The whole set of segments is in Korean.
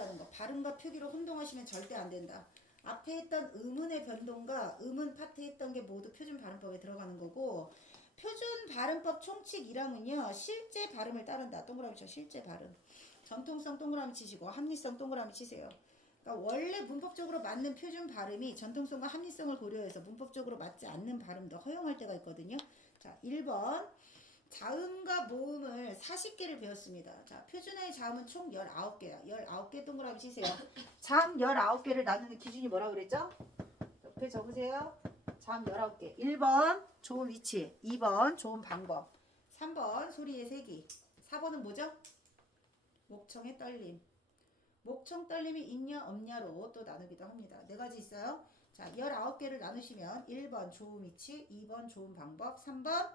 된다는 거. 발음과 표기를 혼동하시면 절대 안 된다. 앞에 했던 음운의 변동과 음운 파트 했던 게 모두 표준 발음법에 들어가는 거고, 표준 발음법 총칙 1항은요 실제 발음을 따른다. 동그라미 쳐. 실제 발음. 전통성 동그라미 치시고 합리성 동그라미 치세요. 그러니까 원래 문법적으로 맞는 표준 발음이 전통성과 합리성을 고려해서 문법적으로 맞지 않는 발음도 허용할 때가 있거든요. 자, 1번 자음과 모음을 40개를 배웠습니다. 자, 표준어의 자음은 총 19개야. 19개 동그라미 치세요. 자음 19개를 나누는 기준이 뭐라고 그랬죠? 옆에 적으세요. 자음 19개. 1번 좋은 위치, 2번 좋은 방법, 3번 소리의 세기, 4번은 뭐죠? 목청의 떨림. 목청 떨림이 있냐 없냐로 또 나누기도 합니다. 네 가지 있어요. 자, 19개를 나누시면 1번 좋은 위치, 2번 좋은 방법, 3번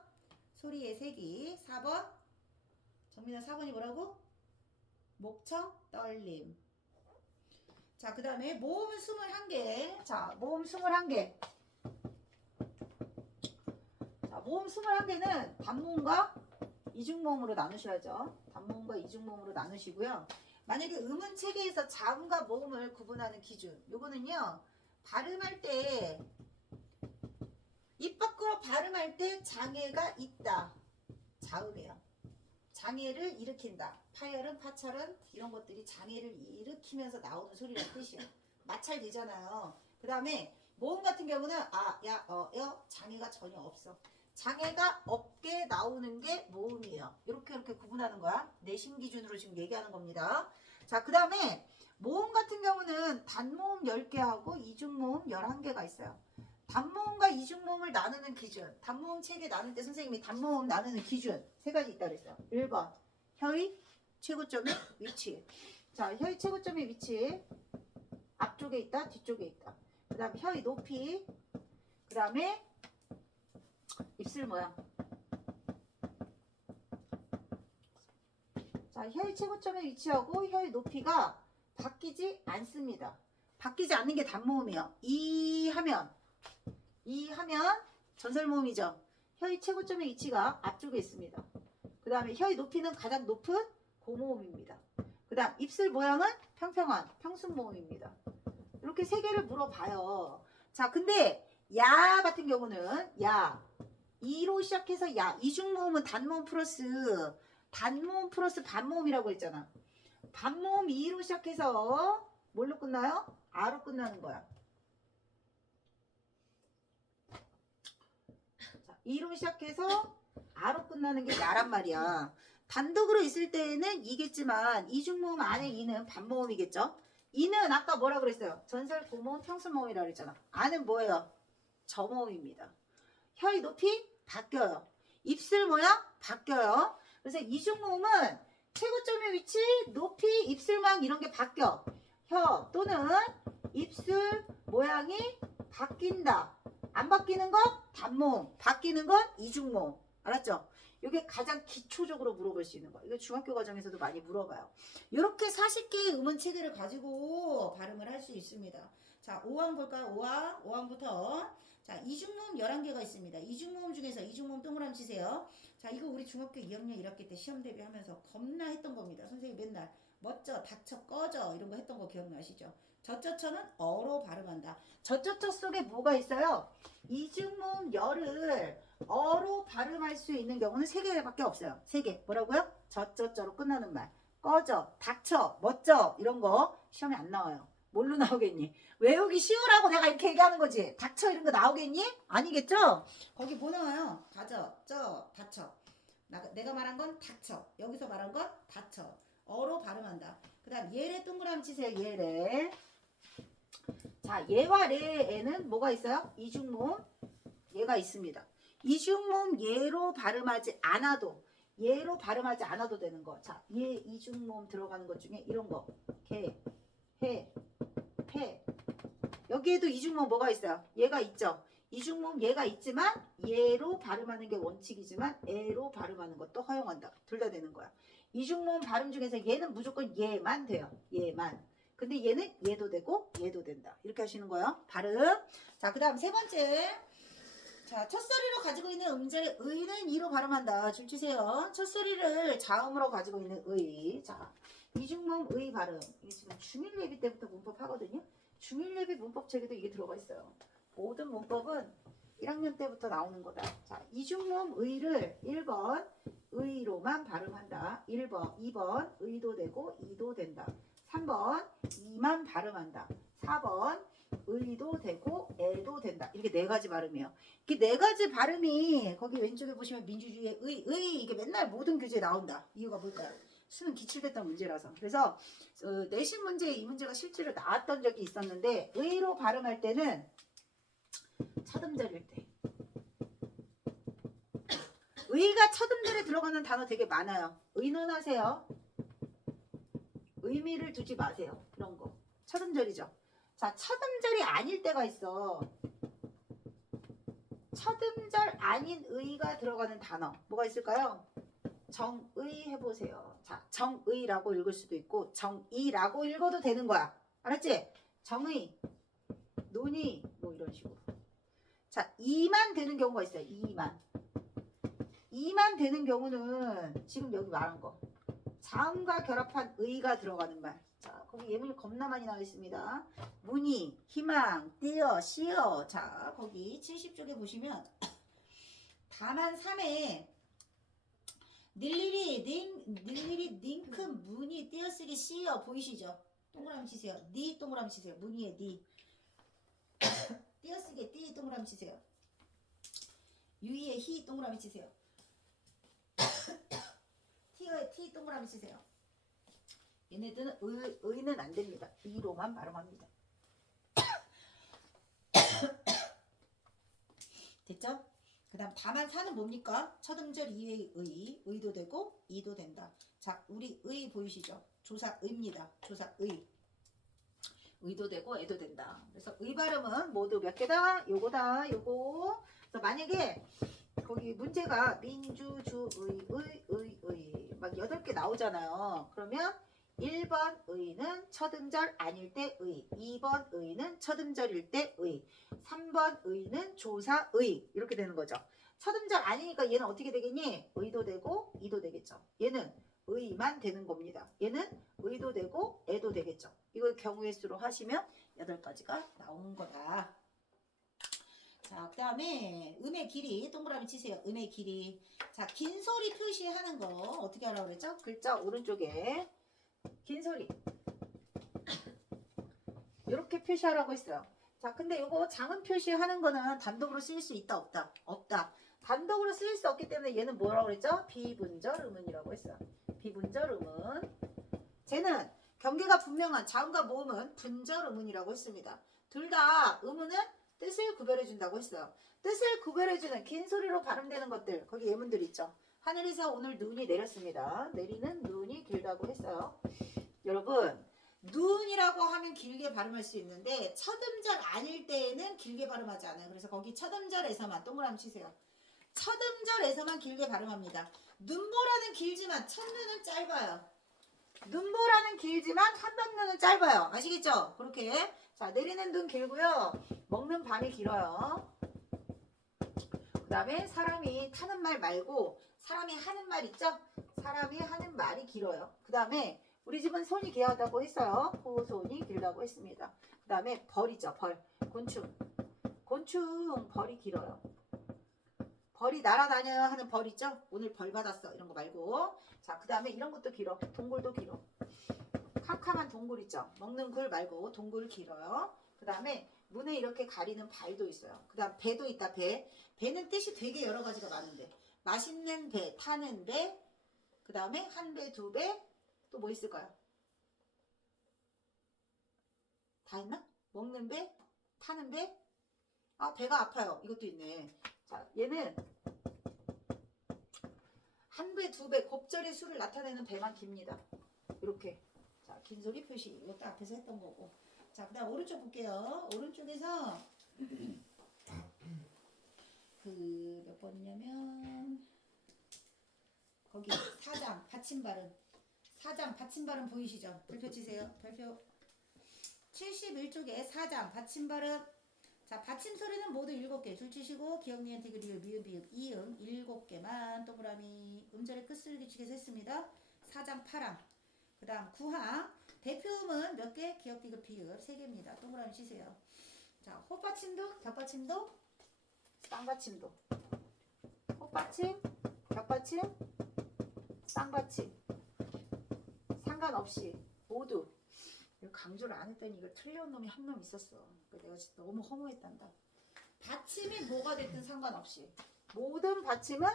소리의 세기, 4번 정민아 4번이 뭐라고? 목청 떨림. 자, 그 다음에 모음은 21개. 자, 모음 21개. 자, 모음 21개는 단모음과 이중모음으로 나누셔야죠. 단모음과 이중모음으로 나누시고요. 만약에 음은 체계에서 자음과 모음을 구분하는 기준, 요거는요 발음할 때 입 밖으로 발음할 때 장애가 있다. 자음이에요. 장애를 일으킨다. 파열음, 파철음 이런 것들이 장애를 일으키면서 나오는 소리라는 뜻이에요. 마찰되잖아요. 그 다음에 모음 같은 경우는 아, 야, 여 장애가 전혀 없어. 장애가 없게 나오는 게 모음이에요. 이렇게 구분하는 거야. 내심 기준으로 지금 얘기하는 겁니다. 자, 그 다음에 모음 같은 경우는 단모음 10개하고 이중모음 11개가 있어요. 단모음과 이중모음을 나누는 기준. 단모음 체계 나눌 때 선생님이 단모음 나누는 기준 세 가지 있다고 그랬어요. 1번 혀의 최고점의 위치. 자, 혀의 최고점의 위치 앞쪽에 있다, 뒤쪽에 있다. 그 다음에 혀의 높이, 그 다음에 입술 모양. 자, 혀의 최고점의 위치하고 혀의 높이가 바뀌지 않습니다. 바뀌지 않는 게 단모음이에요. 이 하면 전설모음이죠. 혀의 최고점의 위치가 앞쪽에 있습니다. 그 다음에 혀의 높이는 가장 높은 고모음입니다. 그 다음 입술 모양은 평평한 평순모음입니다. 이렇게 세 개를 물어봐요. 자, 근데 야 같은 경우는 야, 이로 시작해서 야, 이중모음은 단모음 플러스 반모음이라고 했잖아. 반모음 2로 시작해서 뭘로 끝나요? 아로 끝나는 거야. 자, 2로 시작해서 아로 끝나는 게 야란 말이야. 단독으로 있을 때는 이겠지만 이중모음 안에 이는 반모음이겠죠? 이는 아까 뭐라 그랬어요? 전설 고모음 평순모음이라고 그랬잖아. 아는 뭐예요? 저모음입니다. 혀의 높이 바뀌어요. 입술 모양 바뀌어요. 그래서 이중모음은 최고점의 위치, 높이, 입술 모양 이런 게 바뀌어. 혀 또는 입술 모양이 바뀐다. 안 바뀌는 건 단모음, 바뀌는 건 이중모음. 알았죠? 이게 가장 기초적으로 물어볼 수 있는 거예요. 이거 중학교 과정에서도 많이 물어봐요. 이렇게 40개의 음원 체계를 가지고 발음을 할 수 있습니다. 자, 5항 볼까요? 5항부터. 자, 이중모음 11개가 있습니다. 이중모음 중에서 이중모음 동그라미 치세요. 자, 이거 우리 중학교 2학년 1학기 때 시험 대비하면서 겁나 했던 겁니다. 선생님 맨날 멋져, 닥쳐, 꺼져 이런 거 했던 거 기억나시죠? 저저처는 어로 발음한다. 저저처 속에 뭐가 있어요? 이중모음 열을 어로 발음할 수 있는 경우는 3개밖에 없어요. 3개. 뭐라고요? 저저저로 끝나는 말. 꺼져, 닥쳐, 멋져 이런 거 시험에 안 나와요. 뭘로 나오겠니? 외우기 쉬우라고 내가 이렇게 얘기하는 거지. 닥쳐 이런 거 나오겠니? 아니겠죠? 거기 뭐 나와요? 가져, 쪄, 닥쳐. 내가 말한 건 닥쳐. 여기서 말한 건 닥쳐. 어로 발음한다. 그 다음 예래 동그라미 치세요. 예래. 자, 예와 레에는 뭐가 있어요? 이중모음 예가 있습니다. 이중모음 예로 발음하지 않아도 되는 거. 자, 예 이중모음 들어가는 것 중에 이런 거. 개, 해, 패. 여기에도 이중모음 뭐가 있어요? 얘가 있죠. 이중모음 얘가 있지만 예로 발음하는 게 원칙이지만 에로 발음하는 것도 허용한다. 둘 다 되는 거야. 이중모음 발음 중에서 얘는 무조건 예만 돼요. 예만. 근데 얘는 얘도 되고 얘도 된다. 이렇게 하시는 거예요. 발음. 자, 그 다음 세 번째. 자, 첫소리로 가지고 있는 음절의 의는 이로 발음한다. 줄 치세요. 첫소리를 자음으로 가지고 있는 의. 자, 이중모음 의 발음. 이게 지금 중1 예비 때부터 문법 하거든요. 중1 예비 문법 책에도 이게 들어가 있어요. 모든 문법은 1학년 때부터 나오는 거다. 자, 이중모음 의를 1번 의로만 발음한다. 1번, 2번 의도 되고 이도 된다. 3번 이만 발음한다. 4번 의도 되고 애도 된다. 이렇게 네 가지 발음이에요. 이렇게 네 가지 발음이 거기 왼쪽에 보시면 민주주의의 의 이게 맨날 모든 교재에 나온다. 이유가 뭘까요? 수능 기출됐던 문제라서. 그래서 내신 문제에 이 문제가 실제로 나왔던 적이 있었는데 의로 발음할 때는 첫 음절일 때. 의가 첫 음절에 들어가는 단어 되게 많아요. 의논하세요. 의미를 두지 마세요. 이런 거. 첫 음절이죠. 자, 첫 음절이 아닐 때가 있어. 첫 음절 아닌 의가 들어가는 단어. 뭐가 있을까요? 정의 해보세요. 자, 정의라고 읽을 수도 있고 정의라고 읽어도 되는 거야. 알았지? 정의, 논의 뭐 이런 식으로. 자, 이만 되는 경우가 있어요. 이만 되는 경우는 지금 여기 말한 거. 자음과 결합한 의가 들어가는 말. 자, 거기 예문이 겁나 많이 나와 있습니다. 문의, 희망, 띄어, 시어. 자, 거기 70쪽에 보시면 다만 3에 늘리리 링크 문의 띄어쓰기 시어 보이시죠? 동그라미 치세요. 니 동그라미 치세요. 문의에 니. 띄어쓰기에 띠 동그라미 치세요. 유의에 희 동그라미 치세요. 티어에 티 동그라미 치세요. 얘네들은 의는 안 됩니다. 이로만 발음합니다. 됐죠? 그 다음 다만 사는 뭡니까? 첫 음절 이외의 의도 되고 이도 된다. 자, 우리 의 보이시죠? 조사 의입니다. 조사 의. 의도 되고 애도 된다. 그래서 의 발음은 모두 몇 개다? 요거다. 요거. 그래서 만약에 거기 문제가 민주주의 막 8개 나오잖아요. 그러면 1번 의는 첫 음절 아닐 때 의, 2번 의는 첫 음절일 때 의, 3번 의는 조사 의 이렇게 되는 거죠. 첫 음절 아니니까 얘는 어떻게 되겠니? 의도 되고 이도 되겠죠. 얘는 의만 되는 겁니다. 얘는 의도 되고 애도 되겠죠. 이걸 경우의 수로 하시면 8가지가 나오는 거다. 자, 그 다음에 음의 길이 동그라미 치세요. 음의 길이. 자, 긴 소리 표시하는 거 어떻게 하라고 그랬죠? 글자 오른쪽에 긴 소리 이렇게 표시하라고 했어요. 자, 근데 이거 장음 표시하는 거는 단독으로 쓰일 수 있다 없다? 없다. 단독으로 쓰일 수 없기 때문에 얘는 뭐라고 그랬죠? 비분절 음운이라고 했어요. 비분절 음운. 쟤는 경계가 분명한 자음과 모음은 분절 음운이라고 했습니다. 둘 다 음운은 뜻을 구별해 준다고 했어요. 뜻을 구별해 주는 긴 소리로 발음되는 것들, 거기 예문들 있죠. 하늘에서 오늘 눈이 내렸습니다. 내리는 눈이 길다고 했어요. 여러분, 눈이라고 하면 길게 발음할 수 있는데 첫 음절 아닐 때에는 길게 발음하지 않아요. 그래서 거기 첫 음절에서만 동그라미 치세요. 첫 음절에서만 길게 발음합니다. 눈보라는 길지만 첫 눈은 짧아요. 눈보라는 길지만 한번눈은 짧아요. 아시겠죠? 그렇게. 자, 내리는 눈 길고요. 먹는 밤이 길어요. 그 다음에 사람이 타는 말 말고 사람이 하는 말 있죠? 사람이 하는 말이 길어요. 그 다음에 우리 집은 손이 귀하다고 했어요. 호손이 길다고 했습니다. 그 다음에 벌이죠. 벌. 곤충 벌이 길어요. 벌이 날아다녀요 하는 벌 있죠? 오늘 벌 받았어. 이런 거 말고. 자, 그 다음에 이런 것도 길어. 동굴도 길어. 캄캄한 동굴 있죠? 먹는 굴 말고 동굴 길어요. 그 다음에 문에 이렇게 가리는 발도 있어요. 그 다음 배도 있다. 배. 배는 뜻이 되게 여러 가지가 많은데 맛있는 배, 타는 배, 그 다음에 한 배, 두 배, 또 뭐 있을까요? 다 했나? 먹는 배, 타는 배, 아 배가 아파요. 이것도 있네. 자, 얘는 한 배, 두 배, 곱절의 수를 나타내는 배만 깁니다. 이렇게. 자, 긴 소리 표시. 이것도 앞에서 했던 거고. 자, 그 다음 오른쪽 볼게요. 오른쪽에서 그 몇 번이냐면 거기 사장 받침 발음. 사장 받침 발음 보이시죠? 별표 치세요. 별표. 71쪽에 사장 받침 발음. 자, 받침 소리는 모두 7개. 줄 치시고 기역, 니은, 디귿, 리을, 미음, 비읍, 이응 7개만 동그라미 음절의 끝슬기 축에서 했습니다. 사장 파랑. 그 다음 9항. 대표음은 몇 개? 기역, 디귿, 비읍 3개입니다. 동그라미 치세요. 자, 호받침도, 겹받침도, 쌍받침도. 호받침, 겹받침, 쌍받침. 상관없이 모두. 강조를 안 했더니 이걸 틀려온 놈이 한 놈 있었어. 내가 진짜 너무 허무했단다. 받침이 뭐가 됐든 상관없이 모든 받침은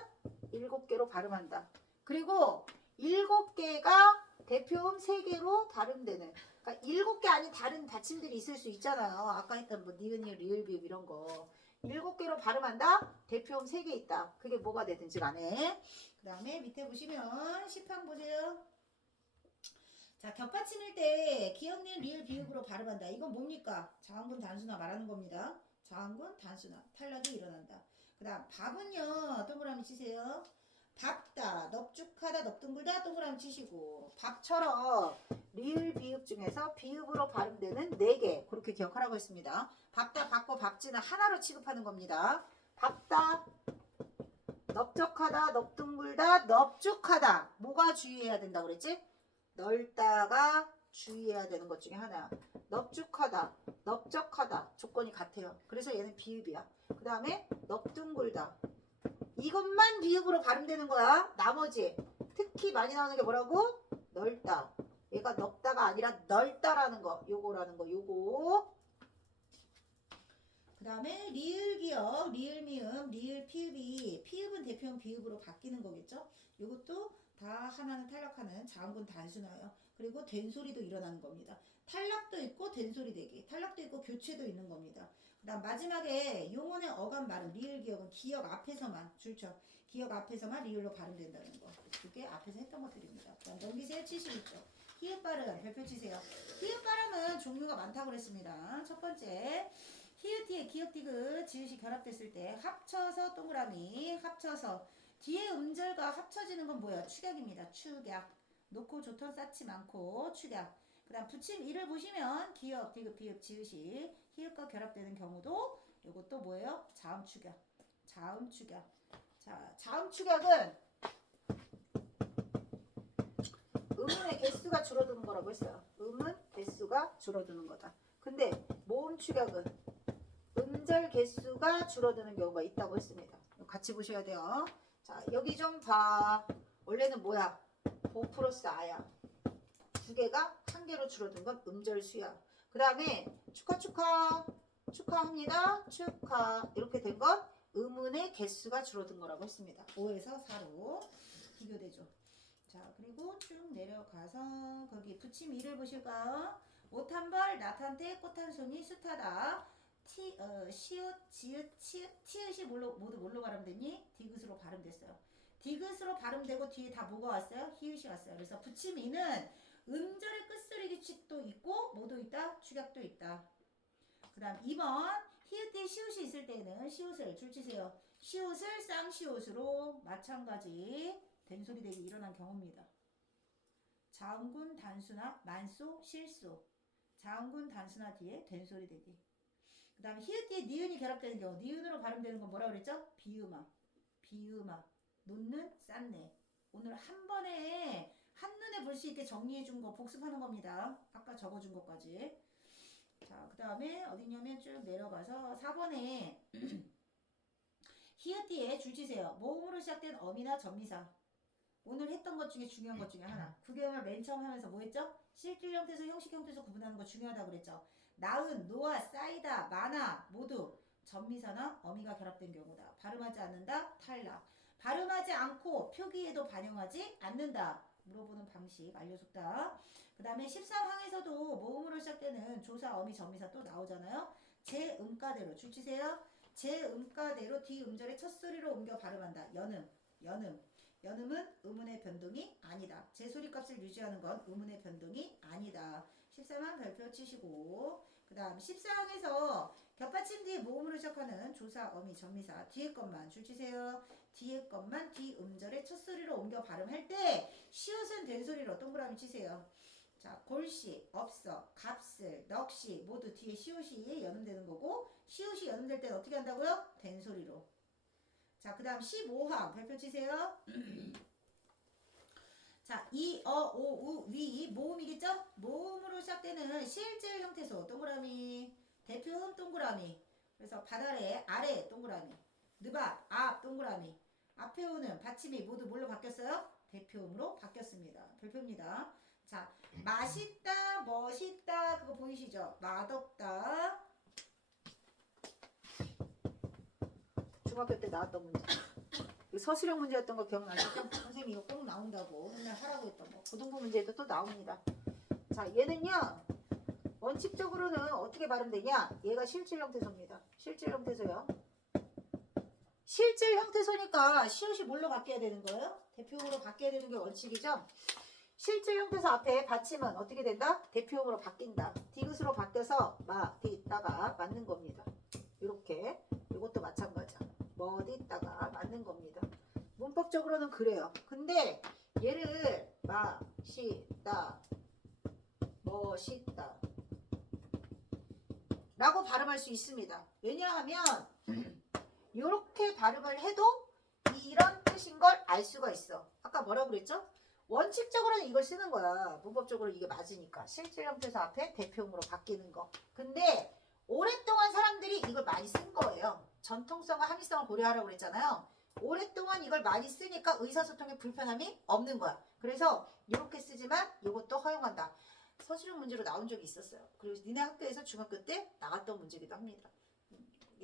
7개로 발음한다. 그리고 7개가 대표음 3개로 발음되는, 그러니까 7개 아닌 다른 받침들이 있을 수 있잖아요. 아까 했던 뭐 니은, 리을, 비읍 이런 거 7개로 발음한다. 대표음 3개 있다. 그게 뭐가 되든지 간에. 그 다음에 밑에 보시면 10항 보세요. 자, 겹받침일 때 기역, 니은, 리을, 비읍으로 발음한다. 이건 뭡니까? 자음군 단순화 말하는 겁니다. 자음군 단순화. 탈락이 일어난다. 그 다음 밥은요. 동그라미 치세요. 밥다, 넙죽하다, 넙둥글다 동그라미 치시고, 밥처럼 리을, 비읍 중에서 비읍으로 발음되는 4개 그렇게 기억하라고 했습니다. 밥다, 밥고 밥지는 하나로 취급하는 겁니다. 밥다, 넓적하다, 넙둥글다, 넙죽하다. 뭐가 주의해야 된다고 그랬지? 넓다가 주의해야 되는 것 중에 하나야. 넙죽하다, 넓적하다 조건이 같아요. 그래서 얘는 비읍이야. 그 다음에 넙둥글다. 이것만 비읍으로 발음되는 거야. 나머지 특히 많이 나오는 게 뭐라고? 넓다. 얘가 넓다가 아니라 넓다라는 거. 요거라는 거. 요거. 그 다음에 리을 기역, 리을 미음, 리을 피읍이 피읍은 대표음 비읍으로 바뀌는 거겠죠. 요것도 다 하나는 탈락하는 자음군 단순화예요. 그리고 된소리도 일어나는 겁니다. 탈락도 있고 된소리 되기, 탈락도 있고 교체도 있는 겁니다. 그 다음 마지막에 용언의 어감 발음, 리을 기역은 기역 앞에서만, 줄쳐 기역 앞에서만 리을로 발음된다는 거. 이게 앞에서 했던 것들입니다. 그다음 넘기세요. 76쪽. 히읗 발음 별표 치세요. 히읗 발음은 종류가 많다고 그랬습니다. 첫 번째, 히읗 뒤에 기역 디귿 지읒이 결합됐을 때 합쳐서 동그라미, 합쳐서 뒤에 음절과 합쳐지는 건 뭐예요? 축약입니다. 축약. 놓고 좋던 쌓지 많고 축약. 그 다음 붙임 1을 보시면 기역, 디귿, 비읍, 지읒이 히읗과 결합되는 경우도 이것도 뭐예요? 자음 축약. 자음 축약. 자, 자음 축약은 음문의 개수가 줄어드는 거라고 했어요. 음은 개수가 줄어드는 거다. 근데 모음 축약은 음절 개수가 줄어드는 경우가 있다고 했습니다. 같이 보셔야 돼요. 자, 여기 좀 봐. 원래는 뭐야? 보 플러스 아야. 두 개가 한 개로 줄어든 건 음절 수야. 그 다음에 축하합니다. 축하. 이렇게 된 건 음운의 개수가 줄어든 거라고 했습니다. 5에서 4로 비교되죠. 자, 그리고 쭉 내려가서 거기 붙임 2를 보실까요? 옷 한 벌, 낫 한 테, 꽃 한 송이, 숫하다. 시옷, 지읒, 티읒이 모두 뭘로 발음되니? 디귿으로 발음됐어요. 디귿으로 발음되고 뒤에 다 뭐가 왔어요? 히읗이 왔어요. 그래서 붙임 2는 음절의 끝소리기칙도 있고 뭐도 있다? 축약도 있다. 그 다음 2번 히읗 뒤에 시옷이 있을 때는 시옷을 줄치세요. 시옷을 쌍시옷으로 마찬가지 된소리 대기 일어난 경우입니다. 자음군 단수나 만소, 실소. 자음군 단수나 뒤에 된소리 대기. 그 다음에 히읗 뒤에 니은이 결합되는 경우, 니은으로 발음되는 건 뭐라 그랬죠? 비음아, 비음아, 놓는, 쌌네. 오늘 한 번에 한눈에 볼 수 있게 정리해 준 거 복습하는 겁니다. 아까 적어준 것까지. 자, 그 다음에 어디냐면 쭉 내려가서 4번에 히읗 뒤에 줄치세요. 모음으로 시작된 어미나 전미사. 오늘 했던 것 중에 중요한 것 중에 하나. 구경을 맨 처음 하면서 뭐 했죠? 실질 형태에서 형식 형태에서 구분하는 거 중요하다고 그랬죠. 나은, 노아, 쌓이다, 많아 모두 전미사나 어미가 결합된 경우다. 발음하지 않는다. 탈락. 발음하지 않고 표기에도 반영하지 않는다. 물어보는 방식 알려줬다. 그 다음에 13항에서도 모음으로 시작되는 조사, 어미, 전미사 또 나오잖아요. 제 음가대로 줄치세요. 제 음가대로 뒤 음절의 첫 소리로 옮겨 발음한다. 연음, 연음. 연음은 음운의 변동이 아니다. 제 소리값을 유지하는 건 음운의 변동이 아니다. 13항 별표 치시고 그 다음 14항에서 겹받침 뒤에 모음으로 시작하는 조사, 어미, 전미사 뒤에 것만 줄치세요. 뒤에 것만 뒤 음절의 첫 소리로 옮겨 발음할 때 시옷은 된 소리로 동그라미 치세요. 자, 골시, 없어, 값을, 넋이 모두 뒤에 시옷이 연음되는 거고 시옷이 연음될 때는 어떻게 한다고요? 된 소리로. 자, 그 다음 15항 별표 치세요. 자, 이, 어, 오, 우, 위, 모음이겠죠? 모음으로 시작되는 실질 형태소. 동그라미, 대표음 동그라미. 그래서 바다래, 아래 동그라미. 느바, 앞 동그라미. 앞에 오는 받침이 모두 뭘로 바뀌었어요? 대표음으로 바뀌었습니다. 별표입니다. 자, 맛있다, 멋있다. 그거 보이시죠? 맛없다. 중학교 때 나왔던 문제. 서술형 문제였던 거 기억나죠? 선생님이 이거 꼭 나온다고 맨날 하라고 했던 거. 고등부 문제에도 또 나옵니다. 자, 얘는요. 원칙적으로는 어떻게 발음되냐? 얘가 실질 형태소입니다. 실질 형태소요. 실질 형태소니까 시옷이 뭘로 바뀌어야 되는 거예요? 대표음으로 바뀌어야 되는 게 원칙이죠? 실질 형태소 앞에 받침은 어떻게 된다? 대표음으로 바뀐다. 디귿으로 바뀌어서 있다가 맞는 겁니다. 이렇게. 이것도 마찬가지야. 있다가 맞는 겁니다. 문법적으로는 그래요. 근데 얘를 맛있다, 멋있다 라고 발음할 수 있습니다. 왜냐하면 이렇게 발음을 해도 이런 뜻인 걸 알 수가 있어. 아까 뭐라고 그랬죠? 원칙적으로는 이걸 쓰는 거야. 문법적으로 이게 맞으니까. 실질 형태소 앞에 대표음으로 바뀌는 거. 근데 오랫동안 사람들이 이걸 많이 쓴 거예요. 전통성과 합리성을 고려하라고 그랬잖아요. 오랫동안 이걸 많이 쓰니까 의사소통에 불편함이 없는 거야. 그래서 이렇게 쓰지만 이것도 허용한다. 서술형 문제로 나온 적이 있었어요. 그리고 니네 학교에서 중학교 때 나갔던 문제기도 합니다.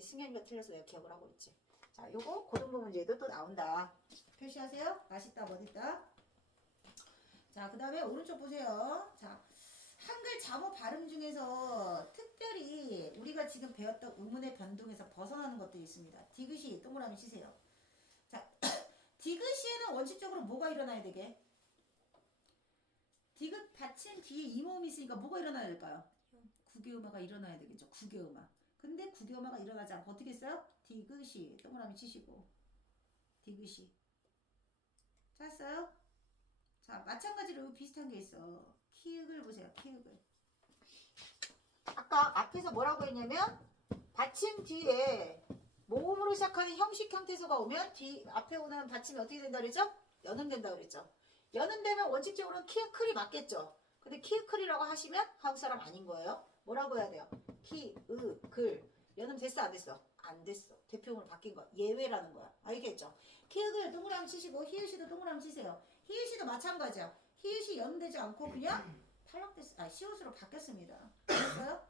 승현이가 틀려서 내가 기억을 하고 있지. 자, 요거 고등부 문제에도 또 나온다. 표시하세요. 맛있다, 멋있다. 자, 그 다음에 오른쪽 보세요. 자, 한글 자모 발음 중에서 특별히 우리가 지금 배웠던 의문의 변동에서 벗어나는 것들이 있습니다. 디귿이 동그라미 치세요. 자, 디귿이에는 원칙적으로 뭐가 일어나야 되게? 디귿 받침 뒤에 이모음이 있으니까 뭐가 일어나야 될까요? 구개음화가 일어나야 되겠죠. 구개음화. 근데 구개음화가 일어나지 않고 어떻게 했어요? 디귿이 동그라미 치시고 디귿이 찾았어요? 자, 마찬가지로 비슷한 게 있어. 키읔을 보세요. 키읔을. 아까 앞에서 뭐라고 했냐면 받침 뒤에 모음으로 시작하는 형식 형태소가 오면 앞에 오는 받침이 어떻게 된다 그랬죠? 연음된다 그랬죠. 연음되면 원칙적으로는 키읔클이 맞겠죠. 근데 키읔클이라고 하시면 한국 사람 아닌 거예요. 뭐라고 해야 돼요? 키읔클. 연음 됐어 안 됐어? 안 됐어. 대표음으로 바뀐 거. 예외라는 거야. 알겠죠? 키읔을 동그라미 치시고 히읗이도 동그라미 치세요. 히읗이도 마찬가지야. 히읗이 연음되지 않고 그냥 시옷으로 바뀌었습니다. 알겠어요?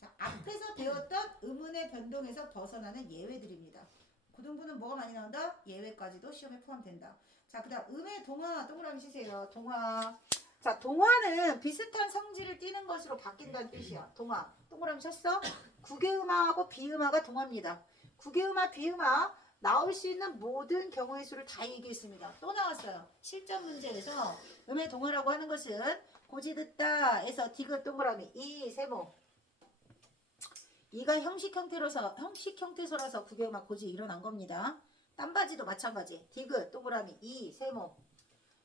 자, 앞에서 배웠던 의문의 변동에서 벗어나는 예외들입니다. 고등부는 뭐가 많이 나온다? 예외까지도 시험에 포함된다. 자, 그 다음 음의 동화 동그라미 치세요. 동화. 자, 동화는 비슷한 성질을 띠는 것으로 바뀐다는 뜻이야. 동화. 동그라미 쳤어? 구개음화하고 비음화가 동화입니다. 구개음화, 비음화 나올 수 있는 모든 경우의 수를 다 얘기했습니다. 또 나왔어요. 실전 문제에서 음의 동화라고 하는 것은 고지 듣다에서 디귿 동그라미 이 세모. 이가 형식 형태소라서 구개음화 고지 일어난 겁니다. 딴바지도 마찬가지. 디귿 동그라미 이 세모.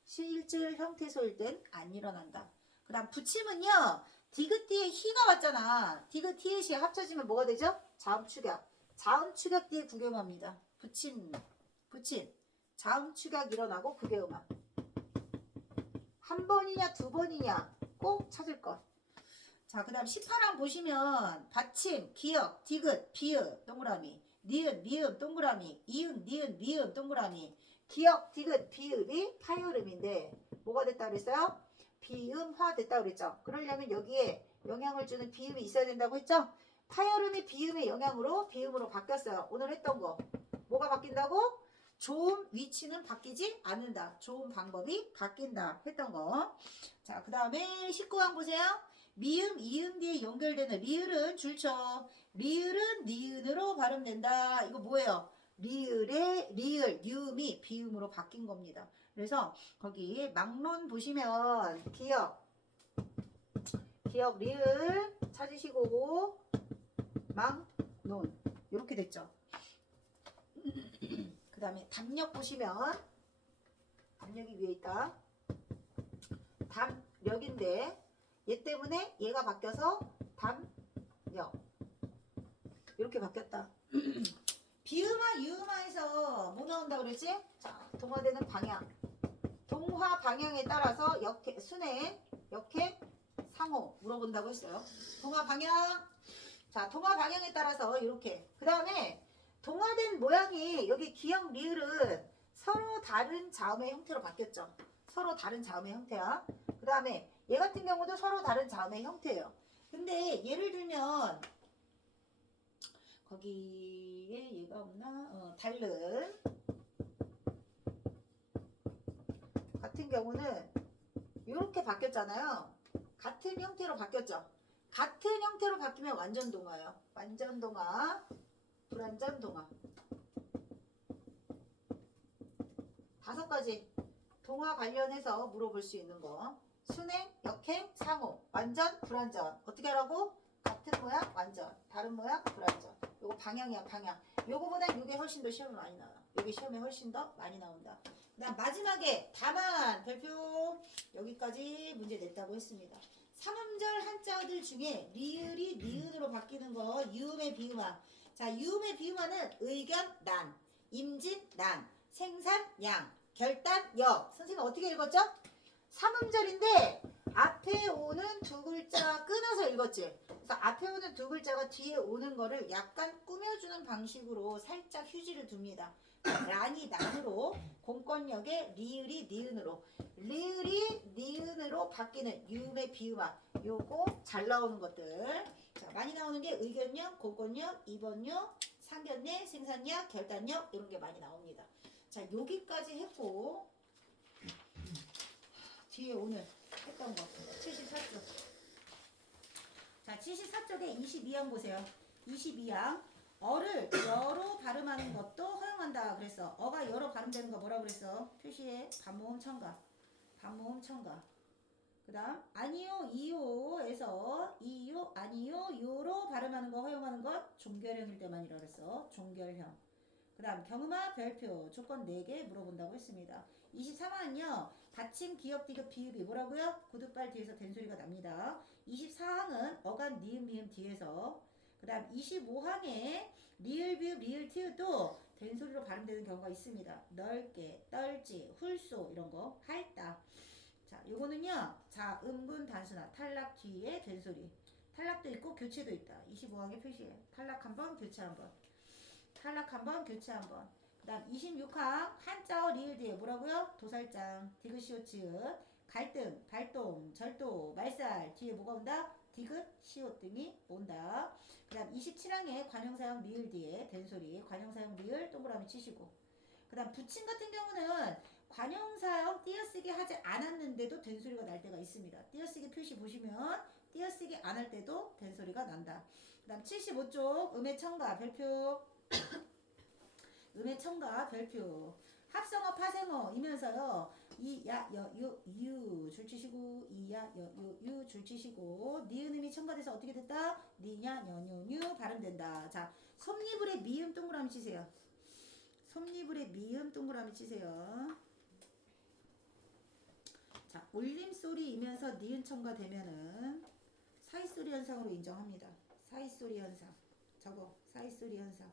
실질 형태소일 땐 안 일어난다. 그 다음 붙임은요. 디귿 뒤에 히가 왔잖아. 디귿 히읗이 합쳐지면 뭐가 되죠? 자음 축약. 자음 축약 뒤에 구개음화입니다. 붙임. 자음 축약 일어나고 구개음화. 한 번이냐 두 번이냐 꼭 찾을 것. 자, 그 다음 18항 보시면 받침, 기역, 디귿, 비읍, 동그라미, 니은, 미음, 동그라미, 이응, 니은, 미음, 동그라미, 기역, 디귿, 비읍이 파열음인데 뭐가 됐다 그랬어요? 비음화 됐다 그랬죠. 그러려면 여기에 영향을 주는 비음이 있어야 된다고 했죠. 파열음이 비음의 영향으로 비음으로 바뀌었어요. 오늘 했던 거 뭐가 바뀐다고? 조음 위치는 바뀌지 않는다. 조음 방법이 바뀐다 했던 거. 자, 그 다음에 19항 보세요. 미음, 이음 뒤에 연결되는 리을은 줄쳐. 리을은 니은으로 발음된다. 이거 뭐예요? 리을의 리을, 유음이 비음으로 바뀐 겁니다. 그래서 거기 막론 보시면 기역 리을 찾으시고 막론 이렇게 됐죠. 그 다음에 담력 보시면 담력이 위에 있다. 담력인데 얘 때문에 얘가 바뀌어서 담력 이렇게 바뀌었다. 비음화 유음화에서 뭐 나온다 그랬지? 자, 동화되는 방향. 동화 방향에 따라서 역행, 순행, 역행, 상호 물어본다고 했어요. 동화 방향. 자, 동화 방향에 따라서 이렇게. 그 다음에 동화된 모양이 여기 기역, 리을은 서로 다른 자음의 형태로 바뀌었죠. 서로 다른 자음의 형태야. 그 다음에 얘 같은 경우도 서로 다른 자음의 형태예요. 근데 예를 들면 거기에 얘가 없나? 다른 같은 경우는 이렇게 바뀌었잖아요. 같은 형태로 바뀌었죠. 같은 형태로 바뀌면 완전 동화예요. 완전 동화, 불완전 동화. 5가지 동화 관련해서 물어볼 수 있는 거. 순행, 역행, 상호, 완전, 불완전. 어떻게 하라고? 같은 모양, 완전. 다른 모양, 불완전. 요거 방향이야, 방향. 요거보다 요게 훨씬 더 시험에 많이 나와요. 요게 시험에 훨씬 더 많이 나온다. 그다음 마지막에 다만 별표 여기까지 문제 냈다고 했습니다. 3음절 한자어들 중에 리을이 니은으로 바뀌는 거 유음의 비음화. 자, 유음의 비음화는 의견 난, 임진 난, 생산 양, 결단 역. 선생님 어떻게 읽었죠? 3음절인데 앞에 오는 두 글자 끊어서 읽었지. 그래서 앞에 오는 두 글자가 뒤에 오는 거를 약간 꾸며주는 방식으로 살짝 휴지를 둡니다. 란이 난으로, 공권력의 리을이 니은으로, 리을이 니은으로 바뀌는 유음의 비음화. 요거 잘 나오는 것들. 자, 많이 나오는 게 의견력, 공권력, 입언력, 상견례, 생산력, 결단력 이런 게 많이 나옵니다. 자, 여기까지 했고 뒤에 오늘 했던 거 74쪽. 자, 74쪽에 22항 보세요. 22항. 어를 여로 발음하는 것도 허용한다 그랬어. 어가 여로 발음되는 거 뭐라 그랬어? 표시에 반모음 첨가. 반모음 첨가. 그 다음 아니요 이요에서 이요 아니요 요로 발음하는 거 허용하는 것 종결형일 때만이라 그랬어. 종결형. 그 다음 경음화 별표 조건 4개 물어본다고 했습니다. 23항은요. 받침 기역 디귿 비읍이 뭐라고요? 구두발 뒤에서 된소리가 납니다. 24항은 어간 니은 미음 뒤에서. 그 다음 25항에 리을 비읍 리을 티읕도 된소리로 발음되는 경우가 있습니다. 넓게, 떨지, 훌소 이런 거 할다. 자, 요거는요. 자음분 단순화 탈락 뒤에 된소리. 탈락도 있고 교체도 있다. 25항에 표시해. 탈락 한번 교체 한번. 탈락 한번 교체 한번. 그 다음 26항 한자어 리을 뒤에 뭐라고요? 도살장 디귿 시옷 지읒 갈등 발동 절도 말살 뒤에 뭐가 온다? 디귿 시옷 등이 온다. 그 다음 27항에 관형사형 리을 뒤에 된소리 관형사형 리을 동그라미 치시고. 그 다음 붙임 같은 경우는 관형사형 띄어쓰기 하지 않았는데도 된소리가 날 때가 있습니다. 띄어쓰기 표시 보시면 띄어쓰기 안 할 때도 된소리가 난다. 그 다음 75쪽 음의 첨가 별표 음의 첨가 별표 합성어 파생어 이면서요 이야 여유 줄치시고 이야 여유 줄치시고 니은음이 첨가돼서 어떻게 됐다? 니냐 여유뉴 발음된다. 자, 솜니불의 미음 동그라미 치세요. 솜니불의 미음 동그라미 치세요. 자, 울림소리이면서 니은 첨가되면은 사이소리 현상으로 인정합니다. 사이소리 현상. 저거 사이소리 현상.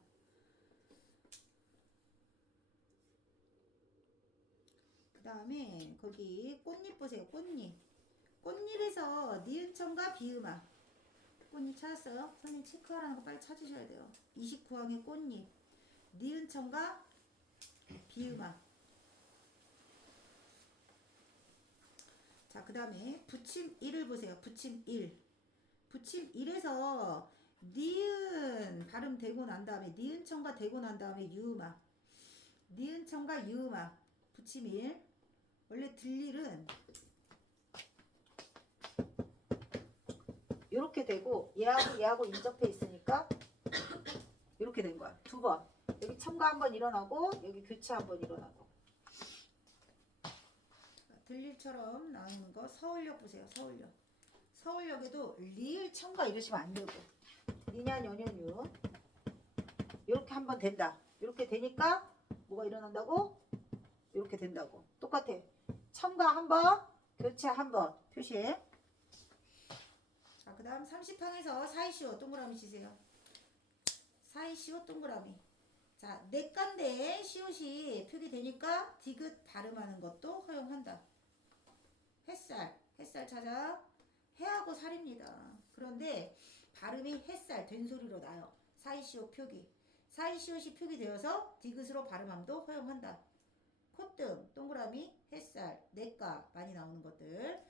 그 다음에 거기 꽃잎 보세요. 꽃잎. 꽃잎에서 니은 첨가 비음화. 꽃잎 찾았어요? 선생님 체크하라는 거 빨리 찾으셔야 돼요. 29항의 꽃잎. 니은 첨가 비음화. 자, 그 다음에 붙임 1을 보세요. 붙임 1. 붙임 1에서 니은 발음되고 난 다음에 니은 첨가 되고 난 다음에 유음화. 니은 첨가 유음화. 붙임 1. 원래 들일은 이렇게 되고 얘하고 인접해 있으니까 이렇게 된 거야. 2번. 여기 첨가 한번 일어나고 여기 교체 한번 일어나고. 들릴처럼 나오는 거 서울역 보세요. 서울역. 서울역에도 리을 첨가 이러시면 안 되고 니냐 년연유 이렇게 한번 된다. 이렇게 되니까 뭐가 일어난다고? 이렇게 된다고. 똑같아. 첨가 한번 교체 한번 표시해. 자, 그 다음 30항에서 사이시오 동그라미 치세요. 사이시오 동그라미. 자, 내건데 시옷이 표기되니까 디귿 발음하는 것도 허용한다. 햇살 찾아. 해하고 살입니다. 그런데 발음이 햇살 된소리로 나요. 사이시옷 표기. 사이시옷이 표기되어서 디귿으로 발음함도 허용한다. 콧등, 동그라미, 햇살, 내가 많이 나오는 것들.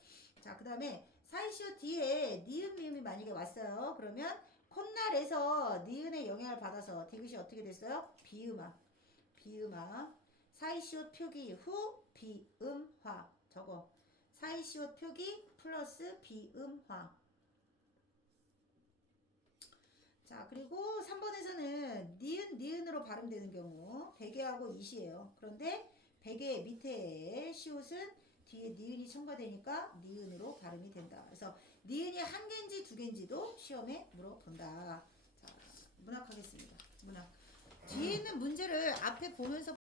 자, 그 다음에 사이시옷 뒤에 니은 미음이 만약에 왔어요. 그러면 콧날에서 니은의 영향을 받아서 디귿이 어떻게 됐어요? 비음화. 사이시옷 표기 후 비음화. 저거. 사이시옷 표기 플러스 비음화. 자, 그리고 3번에서는 니은으로 발음되는 경우 베개하고 이시예요. 그런데 베개 밑에 시옷은 뒤에 니은이 첨가되니까 니은으로 발음이 된다. 그래서 니은이 한 개인지 두 개인지도 시험에 물어본다. 자, 문학하겠습니다. 문학. 뒤에 있는 문제를 앞에 보면서